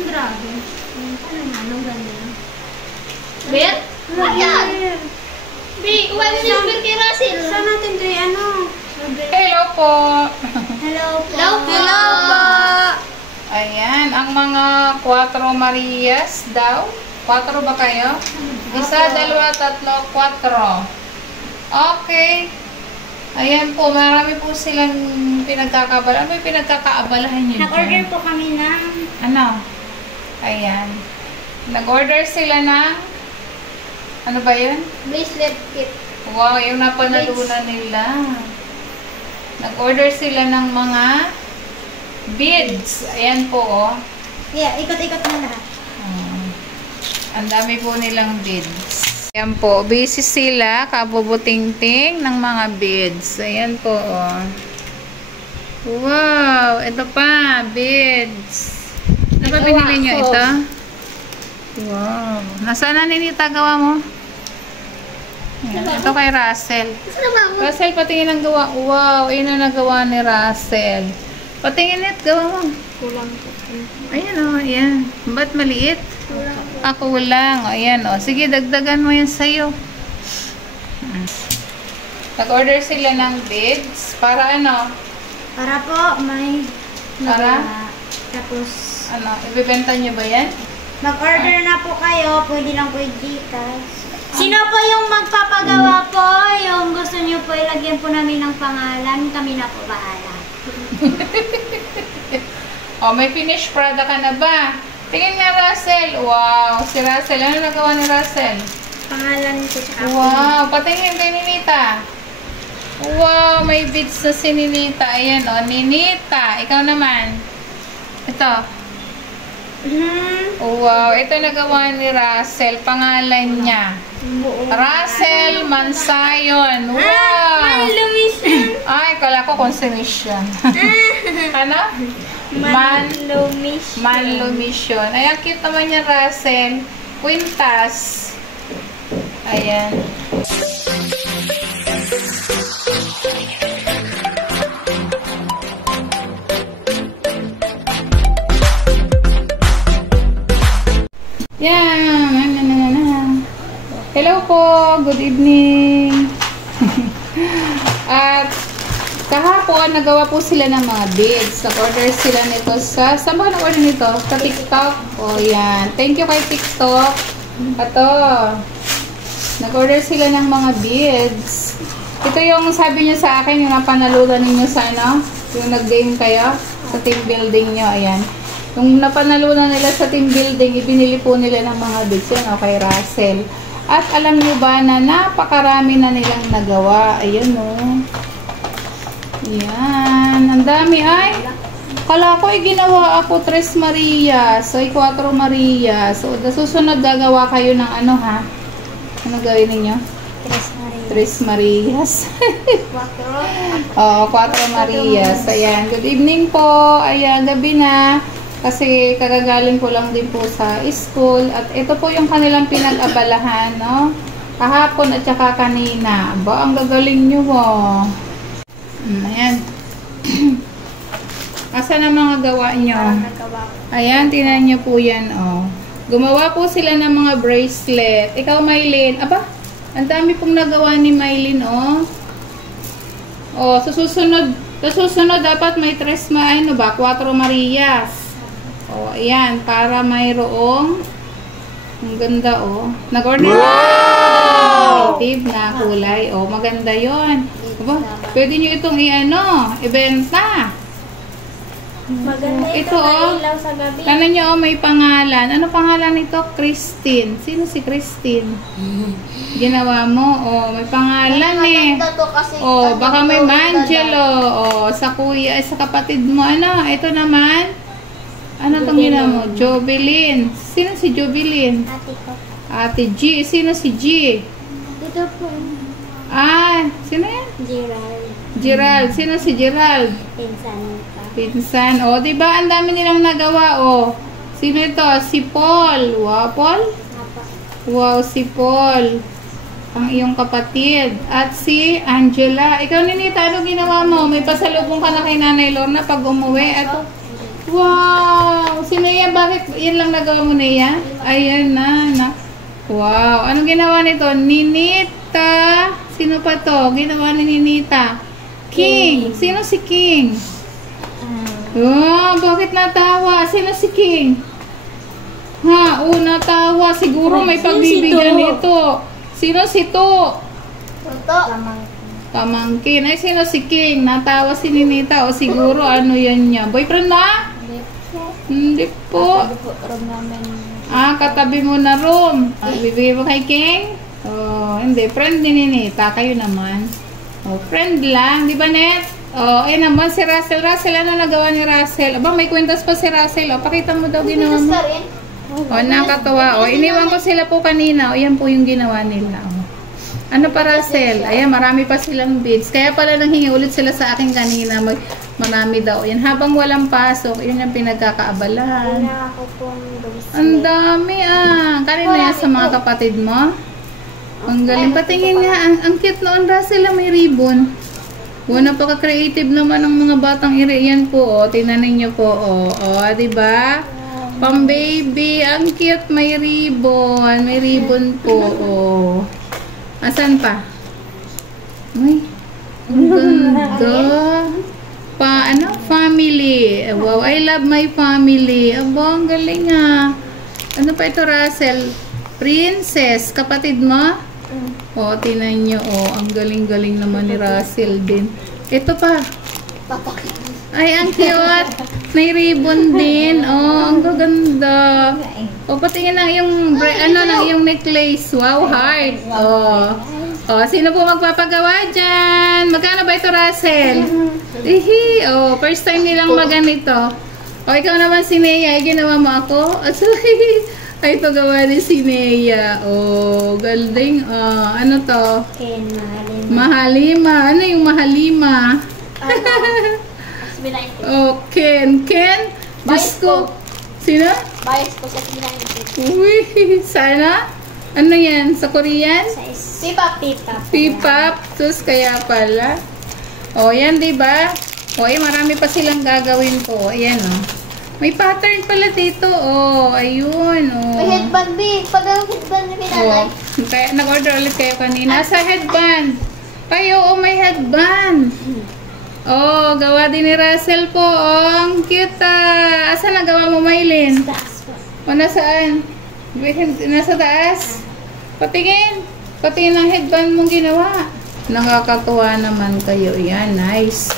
Ang grabe. Ano nga, anong ganda na? Bet? Ayan! Be, kuha mo silver kay Russell. Saan natin ito ano? Hello po. Hello po. Hello po. Ayan, ang mga 4 Marias daw. 4 ba kayo? Isa, dalawa, tatlo, 4. Okay. Ayan po, marami po silang pinagkakabalahan. Ano yung pinagkakaabalahan nyo? Nag-order po kami ng... Ano? Ayan. Nag-order sila ng... Ano ba yun? Bracelet kit. Wow, yung napanalunan nila. Nag-order sila ng mga beads. Ayan po, oh. Yeah, ikot-ikot na lahat. Ang dami po nilang beads. Ayan po, busy sila, kabubuting-ting ng mga beads. Ayan po, oh. Wow, ito pa, beads. Ano ba binili nyo ito? Wow. Nasaan na Ninita gawa mo? Ayan, ito kay Russell. Russell, patingin ang gawa. Wow, yun ang nagawa ni Russell. Patingin it, gawa mo. Kulang po. Ayan, oh, ayan. Ba't maliit? Ako lang. O, ayan, o. Sige, dagdagan mo yan sa'yo. Nag-order sila ng beads. Para ano? Para po, may... Para? Tapos... Ano? Ibibenta nyo ba yan? Mag-order na po kayo. Pwede lang po yung Gcash. Sino po yung magpapagawa po? Yung gusto nyo po ilagyan po namin ng pangalan. Kami na po bahala. O, may finished product ka na ba? Tingin nga, Russell. Wow, si Russell. Ano nagawa ni Russell? Pangalan ko sa Wow, patingin kay Ninita. Wow, may beads na si Ninita. Ayan, o. Ninita, ikaw naman. Ito. Wow, ito nagawa ni Russell. Pangalan niya. Russell Mansayon. Wow. Manlumission. Ay, kala ko consummation. Ano? Manlumission. Manlumission. Ayan, cute naman niya, Russell. Quintas. Ayan. Yan. Hello po. Good evening. At kahapon, nagawa po sila ng mga beads. Nag-order sila nito sa... Saan ba nag-order nito? Sa TikTok? O, yan. Thank you kay TikTok. Ito. Nag-order sila ng mga beads. Ito yung sabi nyo sa akin, yung napanalunan ninyo sa ano? Yung nag-game kayo sa team building nyo. Ayan. Yung napanalunan nila sa team building, ibinili po nila ng mga beads. Yan, o, kay Russell. At alam nyo ba na napakarami na nilang nagawa. Ayan, o. Yan. Ang dami ay. Kala ko ay ginawa ako 3 Marias. Ay 4 Marias. So, susunod gagawa kayo ng ano ha? Ano gawin ninyo? 3 Marias. 4. Oo, 4 Marias. Ayan. Good evening po. Ayan, gabi na. Kasi kagagaling ko lang din po sa school. At ito po yung kanilang pinag-abalahan, no? Kahapon at saka kanina. Ba, ang gagaling nyo, oh. Ayan. Asa na mga gawa nyo? Ayan, tinan nyo po yan, oh. Gumawa po sila ng mga bracelet. Ikaw, Mylene. Aba, ang dami pong nagawa ni Mylene, oh. Oh, sa susunod dapat may 3 ano ba? 4 Marias. Oh, ayan. Para mayroong ang ganda, oh. Nag-order native na kulay. Oh, maganda yon. Aba, pwede nyo itong i-ano, ibenta. Maganda ito, oh. Ilaw sa gabi. Tanan nyo, oh, may pangalan. Ano pangalan nito? Christine. Sino si Christine? Ginawa mo. Oh, may pangalan eh. Oh, baka may Mangelo. Oh, sa kuya, sa kapatid mo. Ano? Ito naman. Ano itong ginawa mo? Jovelyn. Sino si Jovelyn? Ate ko. Ate G. Sino si G? Ito po. Ah, sino yan? Gerald. Gerald. Sino si Gerald? Pinsan pa. Pinsan. O, diba? Ang dami nilang nagawa, o. Sino ito? Si Paul. Wow, Paul? Apa. Wow, si Paul. Ang iyong kapatid. At si Angela. Ikaw, Ninita, ano ginawa mo? May pasalubong ka na kay Nanay Lorna pag umuwi. Ito. Wow! Si Nea, bakit yan lang nagawa mo, Nea? Ayan na. Wow! Anong ginawa nito? Ninita. Sino pa to? Ginawa ni Ninita. King. Sino si King? Wow! Bakit natawa? Sino si King? Ha? Natawa. Siguro may pagbibigyan nito. Sino si To? Pamangkin. Ay, sino si King? Natawa si Ninita. O siguro, ano yan niya? Boyfriend na? Hindi po. Katabi mo na room. Bibigay mo kay King? Hindi. Friend ni Ninita. Kayo naman. Friend lang. Di ba, Net? Ayun naman si Russell. Russell, ano nagawa ni Russell? Aba, may kwentas pa si Russell. Pakita mo daw ginawa mo. Nakatawa. Iniwan ko sila po kanina. Yan po yung ginawa nila. Ano pa, Russell? Ayan, marami pa silang beads. Kaya pala nanghingi ulit sila sa akin kanina. Marami daw. Yan, habang walang pasok, yun yung pinagkakaabalahan. Ang dami Kanina yan sa mga kapatid mo? Ang galing. Patingin nga. Ang cute noon, Russell, may ribbon. Napaka-creative naman ng mga batang iri. Yan po, tinanin nyo po. Diba? Pang-baby. Ang cute, may ribbon. May ribbon po. Asan pa? Uy, ang ganda. Family. Wow, I love my family. Aba, ang galing Ano pa ito, Russell? Princess, kapatid mo? Tinan nyo. Ang galing-galing naman ni Russell din. Ito pa. Ay, ang cute. May ribbon din. Ang gaganda. Patingin lang yung necklace. Wow, heart. Sino po magpapagawa dyan? Magkano ba ito, Russell? First time nilang maganito. Ikaw naman si Nea. Ginawa mo ako? Ay, ito gawa ni si Nea. Galing. Ano to? Mahalima. Ano yung Mahalima? Ken. Diyos ko. Sino? Bias ko sa P90. Uy, sana? Ano yan? Sa Korean? P-pop. Sus, kaya pala. Yan, diba? Marami pa silang gagawin po. Ayan, May pattern pala dito, ayun, May headband, B. Pag ang headband na pinanay. Kaya, nag-order ulit kayo kanina. Sa headband. Ay, may headband. Gawa din ni Russell po. Ang cute, Asan nagawa mo, Maylin? Nasaan? Nasa taas? Patingin ang headband mong ginawa. Nakakatuwa naman kayo. Yan, nice.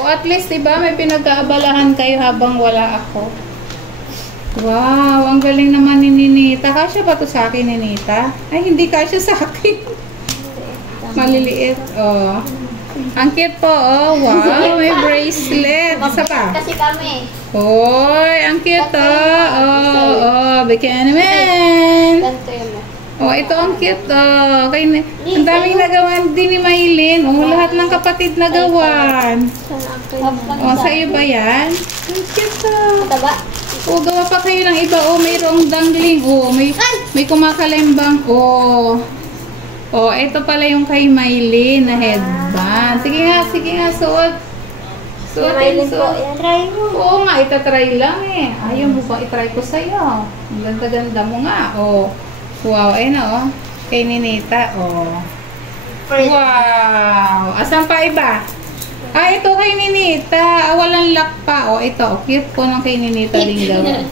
At least, diba, may pinag-aabalahan kayo habang wala ako. Wow, ang galing naman ni Ninita. Kasya ba to sa akin, Ninita? Ay, hindi kasya sa akin. Maliliit. Ang cute po, wow, may bracelet. Isa pa. Kasi kami. Ang cute, bigyan naman. Ganto yun. Ito ang cute, ang daming nagawan din ni Maylin. Lahat ng kapatid nagawan. Sa'yo ba yan? Ang cute, Taba? gawa pa kayo ng iba. Mayroong dangling. May kumakalembang. Ito pala yung kay Maylin na headband. Sige nga, suot. Maylin po, try mo. Nga, itatry lang Ayaw mo ba itry ko sa'yo? Ang ganda-ganda mo nga. Wow, ayun kay Ninita. Wow. Asan pa iba? Ito kay Ninita. Walang lock pa. Ito. Cute po ng kay Ninita din gawa.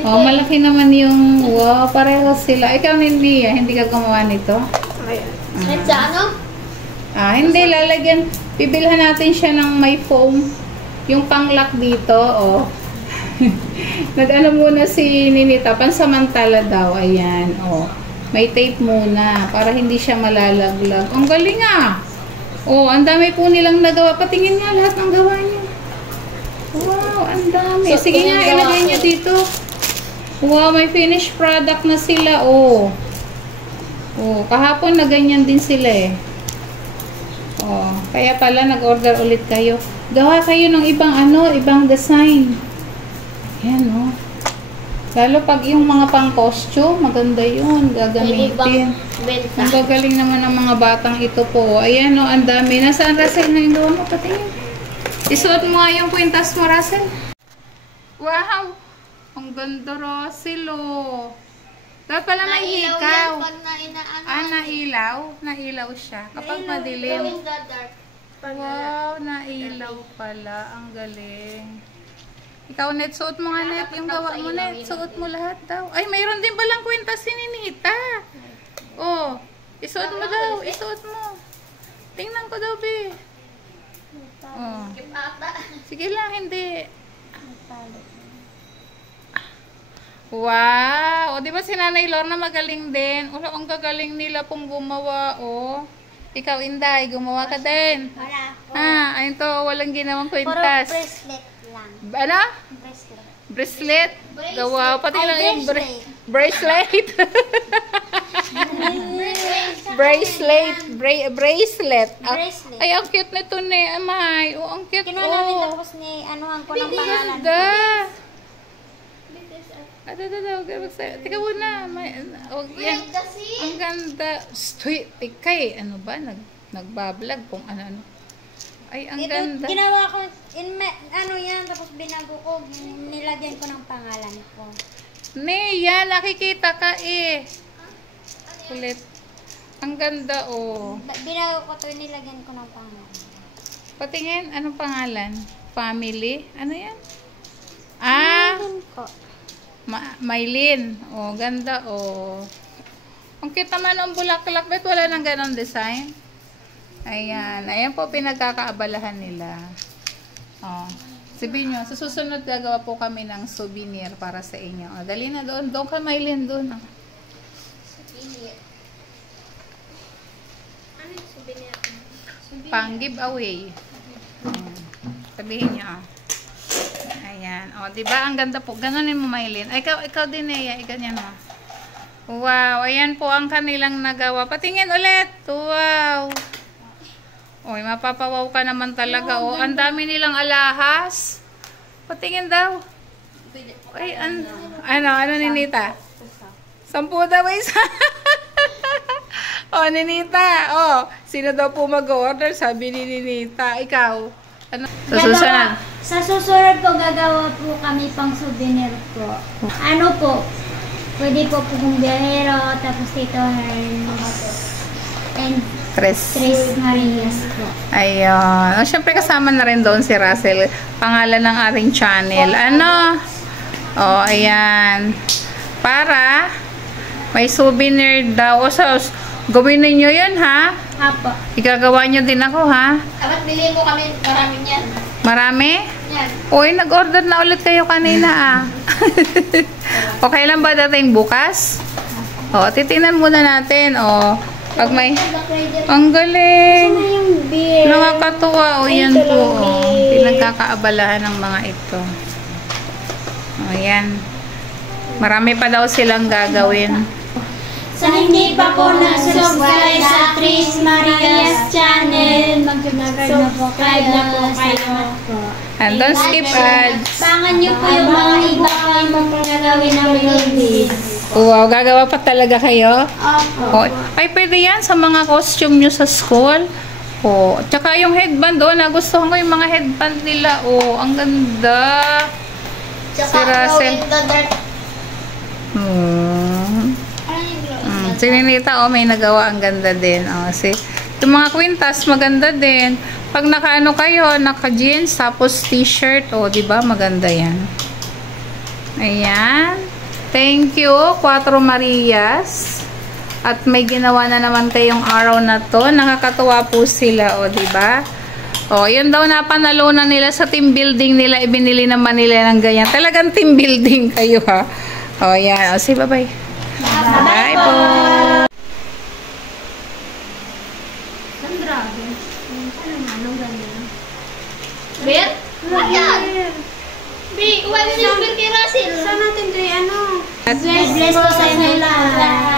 Malaki naman yung, pareho sila. Ikaw, hindi ka gumawa nito? Sa ano? Hindi, lalagyan. Bibilhan natin siya ng may foam. Yung pang-lock dito, Nag-ano muna si Ninita, pansamantala daw. Ayan, may tape muna para hindi siya malalaglag. Ang galing ang dami po nilang nagawa. Patingin nga lahat ng gawa niyo. Wow, ang dami. Sige nga, ilagay niyo dito. Wow, may finished product na sila. Kahapon na ganyan din sila kaya pala nag-order ulit kayo. Gawa kayo ng ibang design. Yan, Lalo pag yung mga pang-costume, maganda yun. Gagamitin. Ang gagaling naman ng mga batang ito po. Ayan, ang dami. Nasaan, Russell, na yung gawa mo? Patingin. Isuot mo nga yung kwintas mo, Russell. Wow! Ang ganda, Russell, oh. Dapat pala may hikaw. Pag na inaano. Nailaw? Nailaw siya. Kapag madilim. Glow in the dark. Wow, nailaw pala. Ang galing. Ikaw, Net, suot mo nga, Net. Yung gawa mo, Net. Suot mo lahat daw. Ay, mayroon din palang kwintas si Ninita. Oh, isuot mo daw. Isuot mo. Tingnan ko daw, be. Oh. Sige lang, hindi. Wow! O, di ba si Nanay Lorna magaling din? O, ang gagaling nila pong gumawa, oh. Ikaw, Inday, gumawa ka din. Wala po. Ayun to, walang ginawang Puro kwintas. bracelet lang. Ano? Bracelet. Bracelet? Wow, pati Ay, lang yung bracelet. bracelet. Bracelet. Bracelet. Bracelet. Ay, ang cute nito ni Amay. Oh, ang cute. Kinuha namin tapos ni anuhan ko ng pangalan. Ganda. Teka muna. Oh, yan. Ang ganda. Stoy, tikay. Ano ba? Nagbablog kung ano-ano. Ay, ang ganda. Ginawa ko, ano yan, tapos binago ko, nilagyan ko ng pangalan ko. Yan, nakikita ka eh. Kulit. Ang ganda, oh. Binago ko to, nilagyan ko ng pangalan. Patingin, anong pangalan? Family? Ano yan? Nilagyan ko. Maylin. Oh, ganda, oh. Ang cute naman ang bulaklak. Bet wala nang ganong design. Ayan. Ayan po pinagkakaabalahan nila. Oh. Sabihin nyo, sa susunod gagawa po kami ng souvenir para sa inyo. Oh, dali na doon. Doon ka, Maylin, doon. Oh. Souvenir. Ano yung souvenir? Pang giveaway. Sabihin nyo, oh. Ayan. O, diba? Ang ganda po. Ganunin mo, Maylin. Ay, ikaw din, Nea. Iganyan mo. Wow. Ayan po ang kanilang nagawa. Patingin ulit. Wow. Oy, mapapawaw ka naman talaga. Oh, ang dami nilang alahas. Patingin daw. Ay, ano, Ninita? 10 daw isa. Oh, Ninita. Oh, sino daw po mag-order? Sabi ni Ninita. Ikaw. Ano? Sa susunod po, gagawa po kami pang souvenir po. Ano po? Pwede po pong biyahero, tapos Tito Hermes, and Tres Marias po. Ayun. O, syempre kasama na rin doon si Russell. Pangalan ng ating channel. Ano? O, ayan. Para may souvenir daw. O, so, gawin ninyo yun, ha? Apo. Igagawa nyo din ako, ha? Dapat bilhin mo kami maraming yan. Marami? Yan. Uy, nag-order na ulit kayo kanina, ah. Okay lang ba dating bukas? O, titingnan muna natin, o. Pag may... Ang galing! Ano yung beer? Nakakatuwa, o. Yan po, o. Pinagkakaabalahan ng mga ito. O, yan. Marami pa daw silang gagawin. Sa hindi pa po na-subscribe sa Tres Marias channel, mag-subscribe na po kayo. And don't skip ads. Abangan niyo po yung mga iba kayong gagawin namin videos. Wow, gagawa pa talaga kayo? Opo. O, ay, pwede yan sa mga costume nyo sa school. O, tsaka yung headband, o, nagustuhan ko yung mga headband nila. O, ang ganda. Tsaka Si Russell. glow in the dark. Ano yung glow in the Si Ninita, may nagawa, ang ganda din. O, yung mga kwintas, maganda din. Pag nakaano kayo, naka-jeans, tapos t-shirt, o, diba, maganda yan. Ayan. Thank you, Cuatro Marias. At may ginawa na naman kayong araw na to. Nakakatuwa po sila, o, diba? O, yun daw na panalunan nila sa team building nila. Ibinili naman nila ng ganyan. Talagang team building kayo, ha? O, yan. O, say bye-bye. Bye po. Ang grabe. Ano nga, anong ganyan? beer? Ayan. Kuha mo yung beer kay Russell. Saan natin ito ano? Bless po sa inyo lahat.